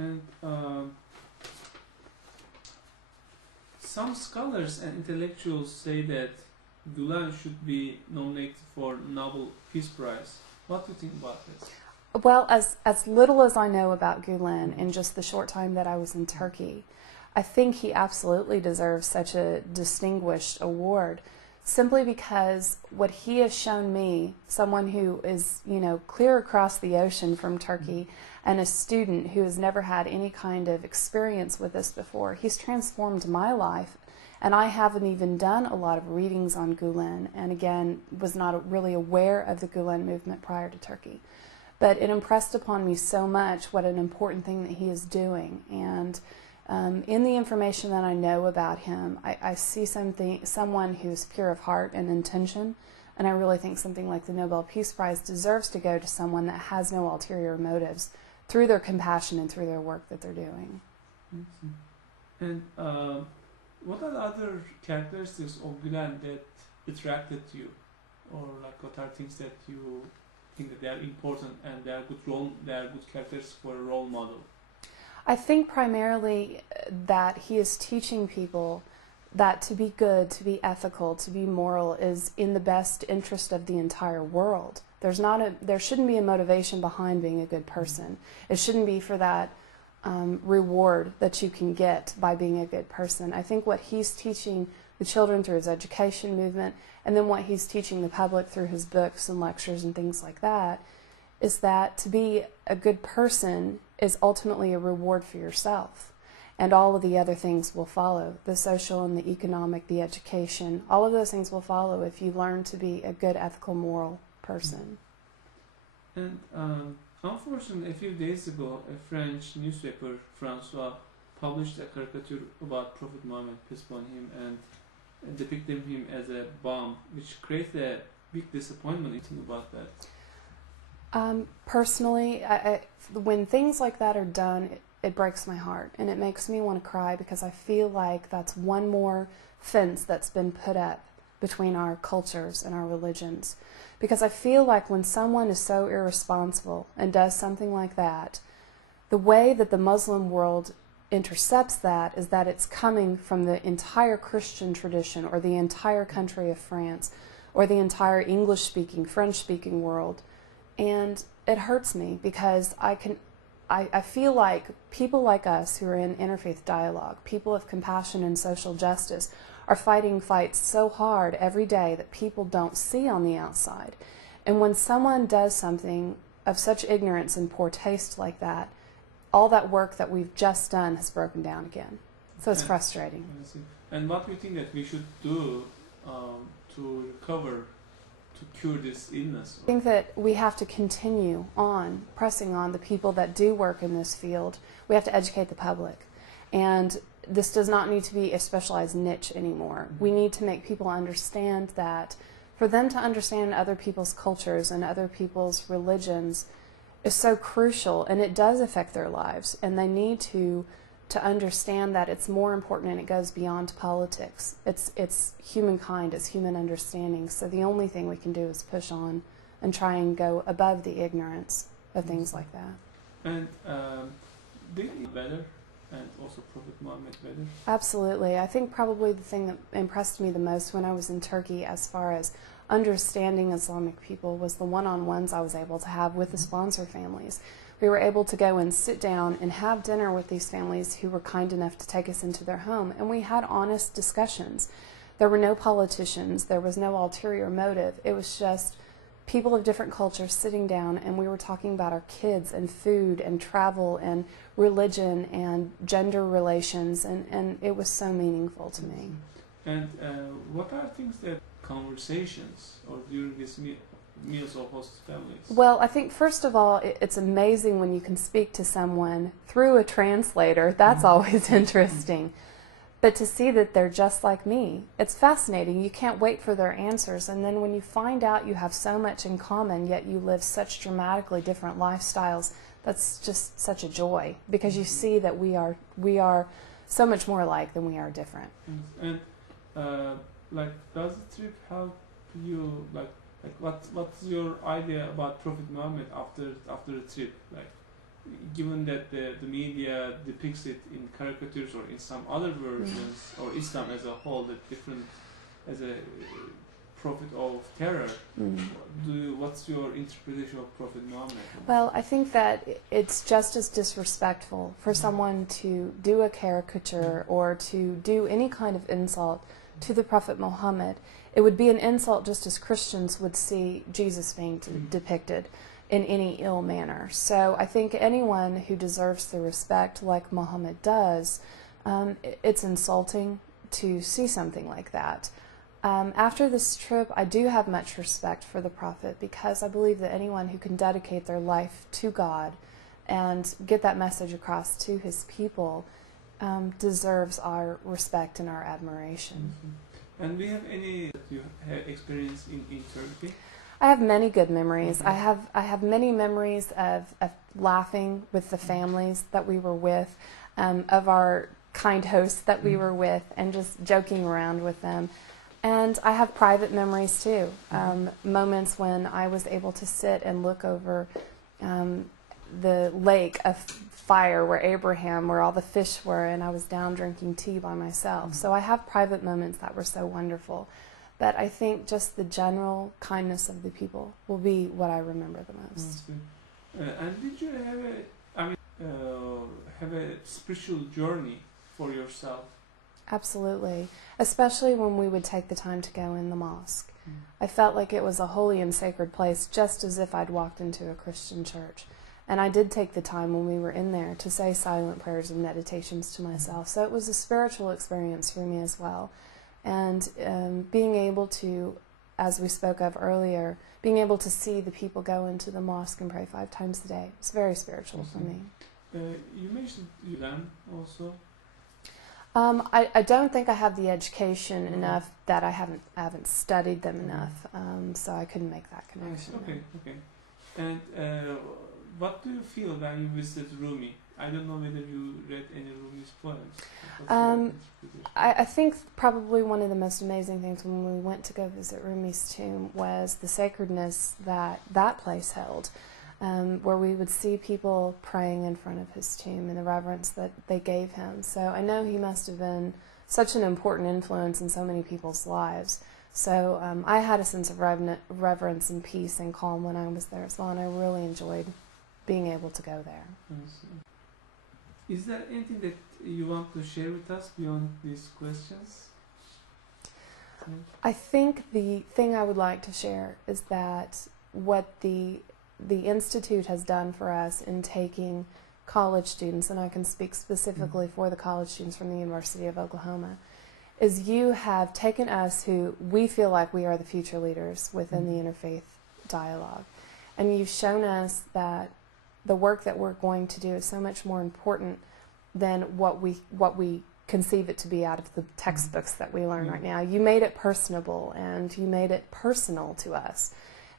And some scholars and intellectuals say that Gulen should be nominated for Nobel Peace Prize. What do you think about this? Well, as little as I know about Gulen in just the short time that I was in Turkey, I think he absolutely deserves such a distinguished award, simply because what he has shown me, someone who is, clear across the ocean from Turkey, and a student who has never had any kind of experience with this before, he's transformed my life. And I haven't even done a lot of readings on Gulen, and again, was not really aware of the Gulen movement prior to Turkey. But it impressed upon me so much what an important thing that he is doing. And in the information that I know about him, I see someone who's pure of heart and intention, and I really think something like the Nobel Peace Prize deserves to go to someone that has no ulterior motives through their compassion and through their work that they're doing. And what are the other characteristics of Gulen that attracted you, or like what are things that you think that they are important and they are good characters for a role model? I think primarily that he is teaching people that to be good, to be ethical, to be moral is in the best interest of the entire world. There shouldn't be a motivation behind being a good person. It shouldn't be for that reward that you can get by being a good person. I think what he's teaching the children through his education movement, and then what he's teaching the public through his books and lectures and things like that, is that to be a good person is ultimately a reward for yourself. And all of the other things will follow. The social and the economic, the education, all of those things will follow if you learn to be a good, ethical, moral person. And unfortunately, a few days ago, a French newspaper, François, published a caricature about Prophet Muhammad, peace upon him, and depicted him as a bomb, which created a big disappointment. You think about that? Personally, when things like that are done, it breaks my heart, and it makes me want to cry, because I feel like that's one more fence that's been put up between our cultures and our religions. Because I feel like when someone is so irresponsible and does something like that, the way that the Muslim world intercepts that is that it's coming from the entire Christian tradition, or the entire country of France, or the entire English-speaking, French-speaking world. And it hurts me, because I feel like people like us who are in interfaith dialogue, people of compassion and social justice, are fighting fights so hard every day that people don't see on the outside. And when someone does something of such ignorance and poor taste like that, all that work that we've just done has broken down again. So it's frustrating. And what do you think that we should do to recover, to cure this illness? I think that we have to continue on, pressing on the people that do work in this field. We have to educate the public. And this does not need to be a specialized niche anymore. We need to make people understand that for them to understand other people's cultures and other people's religions is so crucial, and it does affect their lives. And they need to understand that it's more important, and it goes beyond politics. It's humankind, it's human understanding. So the only thing we can do is push on and try and go above the ignorance of things like that. And did it better? And also Prophet Muhammad better? Absolutely. I think probably the thing that impressed me the most when I was in Turkey as far as understanding Islamic people was the one-on-ones I was able to have with the sponsor families. We were able to go and sit down and have dinner with these families who were kind enough to take us into their home, and we had honest discussions. There were no politicians, there was no ulterior motive. It was just people of different cultures sitting down, and we were talking about our kids and food and travel and religion and gender relations, and it was so meaningful to me. And what are things that conversations or during these meals of host families? Well, I think first of all, it's amazing when you can speak to someone through a translator. That's always interesting. But to see that they're just like me, it's fascinating. You can't wait for their answers. And then when you find out you have so much in common, yet you live such dramatically different lifestyles, that's just such a joy, because you see that we are so much more alike than we are different. And like, does the trip help you? Like what's your idea about Prophet Muhammad after the trip? Like, given that the media depicts it in caricatures or in some other versions, or Islam as a whole, that different as a prophet of terror. What's your interpretation of Prophet Muhammad? Well, I think that it's just as disrespectful for someone to do a caricature or to do any kind of insult to the Prophet Muhammad. It would be an insult just as Christians would see Jesus being depicted in any ill manner. So I think anyone who deserves the respect like Muhammad does, it's insulting to see something like that. After this trip, I do have much respect for the Prophet, because I believe that anyone who can dedicate their life to God and get that message across to his people deserves our respect and our admiration. And do you have any that you have experienced in Turkey? I have many good memories. I have many memories of laughing with the families that we were with, of our kind hosts that we were with, and just joking around with them. And I have private memories too, moments when I was able to sit and look over the lake of fire where all the fish were, and I was down drinking tea by myself. So I have private moments that were so wonderful. But I think just the general kindness of the people will be what I remember the most. And did you have a spiritual journey for yourself? Absolutely, especially when we would take the time to go in the mosque. I felt like it was a holy and sacred place, just as if I'd walked into a Christian church. And I did take the time when we were in there to say silent prayers and meditations to myself. So it was a spiritual experience for me as well. And being able to, as we spoke of earlier, being able to see the people go into the mosque and pray 5 times a day, it's very spiritual for me. You mentioned Islam also. I don't think I have the education enough that I haven't studied them enough, so I couldn't make that connection. Okay. And what do you feel when you visit Rumi? I don't know whether you read any Rumi's poems. I think probably one of the most amazing things when we went to go visit Rumi's tomb was the sacredness that place held, where we would see people praying in front of his tomb and the reverence that they gave him. So I know he must have been such an important influence in so many people's lives. So I had a sense of reverence and peace and calm when I was there as well, and I really enjoyed being able to go there. Is there anything that you want to share with us beyond these questions? I think the thing I would like to share is that what the Institute has done for us in taking college students, and I can speak specifically for the college students from the University of Oklahoma, is you have taken us who we feel like we are the future leaders within the interfaith dialogue, and you've shown us that the work that we're going to do is so much more important than what we conceive it to be out of the textbooks that we learn right now. You made it personable, and you made it personal to us.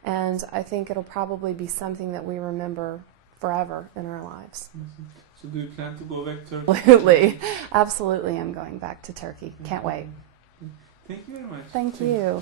And I think it'll probably be something that we remember forever in our lives. So do you plan to go back to Turkey? Absolutely. Absolutely, I'm going back to Turkey. Can't wait. Thank you very much. Thank you.